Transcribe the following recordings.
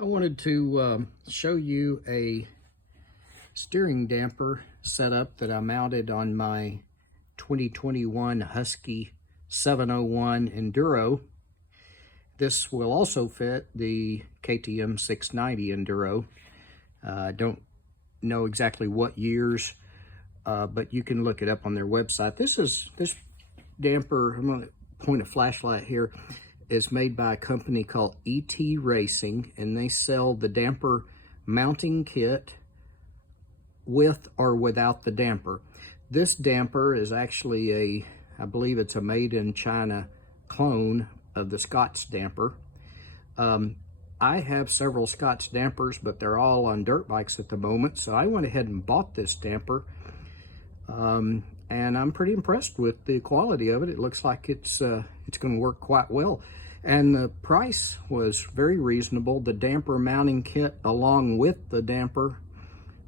I wanted to show you a steering damper setup that I mounted on my 2021 Husky 701 Enduro. This will also fit the KTM 690 Enduro. I don't know exactly what years, but you can look it up on their website. This damper, I'm going to point a flashlight here, is made by a company called ET Racing, and they sell the damper mounting kit with or without the damper. This damper is actually I believe it's a made in China clone of the Scott's damper. I have several Scott's dampers, but they're all on dirt bikes at the moment, so I went ahead and bought this damper. And I'm pretty impressed with the quality of it. It looks like it's going to work quite well. And the price was very reasonable. The damper mounting kit along with the damper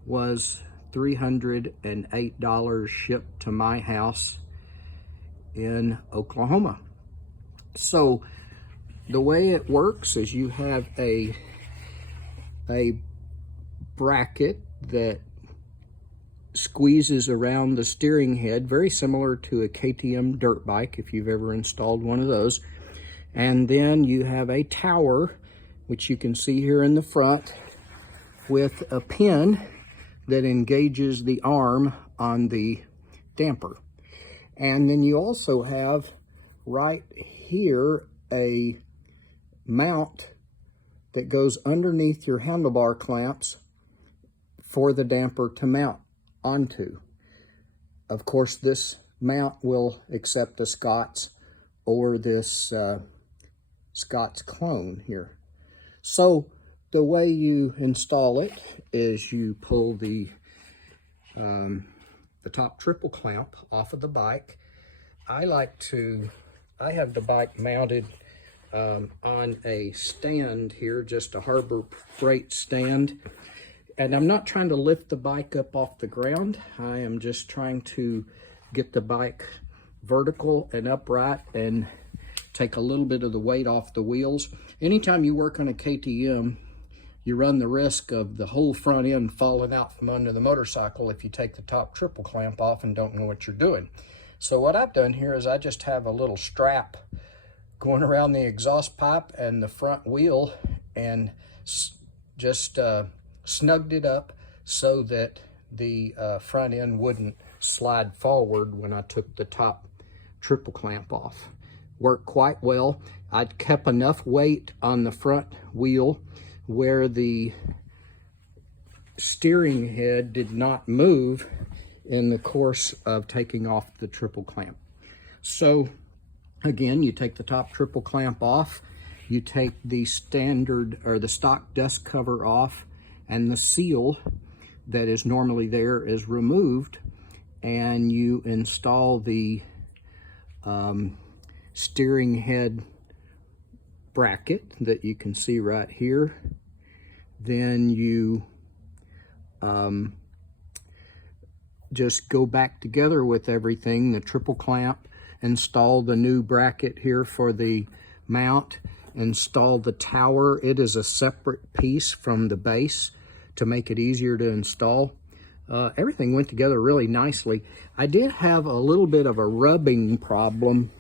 was $308 shipped to my house in Oklahoma. So the way it works is you have a bracket that squeezes around the steering head, very similar to a KTM dirt bike if you've ever installed one of those. And then you have a tower, which you can see here in the front, with a pin that engages the arm on the damper. And then you also have right here a mount that goes underneath your handlebar clamps for the damper to mount onto. Of course, this mount will accept the Scott's or this Scott's clone here. So the way you install it is you pull the top triple clamp off of the bike. I have the bike mounted on a stand here, just a Harbor Freight stand. And I'm not trying to lift the bike up off the ground. I am just trying to get the bike vertical and upright and take a little bit of the weight off the wheels. Anytime you work on a KTM, you run the risk of the whole front end falling out from under the motorcycle if you take the top triple clamp off and don't know what you're doing. So what I've done here is I just have a little strap going around the exhaust pipe and the front wheel, and just snugged it up so that the front end wouldn't slide forward when I took the top triple clamp off. Worked quite well. I kept enough weight on the front wheel where the steering head did not move in the course of taking off the triple clamp. So again, you take the top triple clamp off, you take the standard or the stock dust cover off, and the seal that is normally there is removed, and you install the steering head bracket that you can see right here. Then you just go back together with everything, the triple clamp, install the new bracket here for the mount, install the tower. It is a separate piece from the base to make it easier to install. Everything went together really nicely. I did have a little bit of a rubbing problem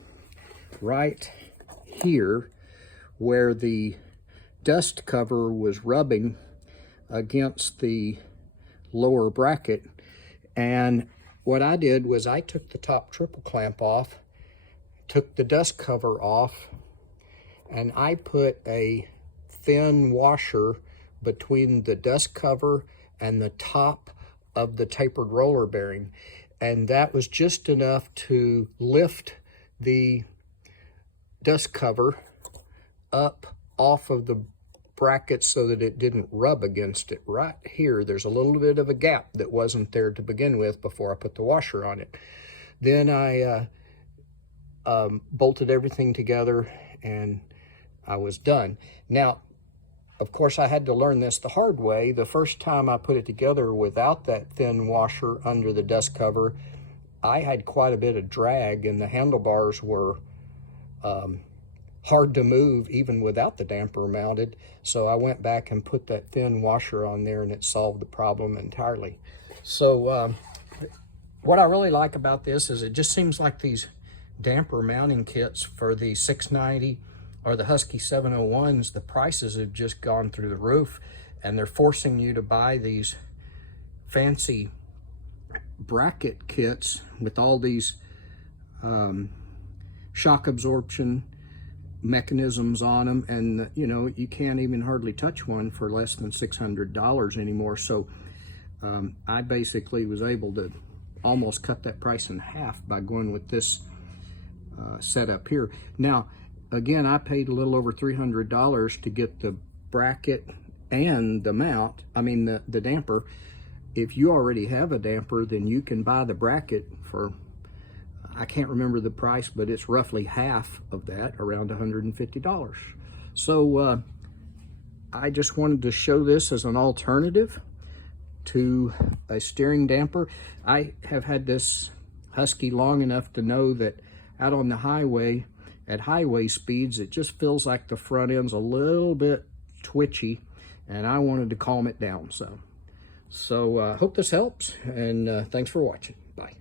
right here where the dust cover was rubbing against the lower bracket. And what I did was I took the top triple clamp off, took the dust cover off, and I put a thin washer between the dust cover and the top of the tapered roller bearing. And that was just enough to lift the dust cover up off of the bracket so that it didn't rub against it. Right here, there's a little bit of a gap that wasn't there to begin with before I put the washer on it. Then I bolted everything together and I was done. Now, of course, I had to learn this the hard way. The first time I put it together without that thin washer under the dust cover, I had quite a bit of drag, and the handlebars were hard to move even without the damper mounted. So I went back and put that thin washer on there, and it solved the problem entirely. So what I really like about this is it just seems like these damper mounting kits for the 690 or the Husky 701s, the prices have just gone through the roof, and they're forcing you to buy these fancy bracket kits with all these shock absorption mechanisms on them, and you know, you can't even hardly touch one for less than $600 anymore. So I basically was able to almost cut that price in half by going with this setup here. Now again, I paid a little over $300 to get the bracket and the mount, I mean the damper. If you already have a damper, then you can buy the bracket for, I can't remember the price, but it's roughly half of that, around $150. So I just wanted to show this as an alternative to a steering damper. I have had this Husky long enough to know that out on the highway, at highway speeds, it just feels like the front end's a little bit twitchy, and I wanted to calm it down. So hope this helps, and thanks for watching. Bye.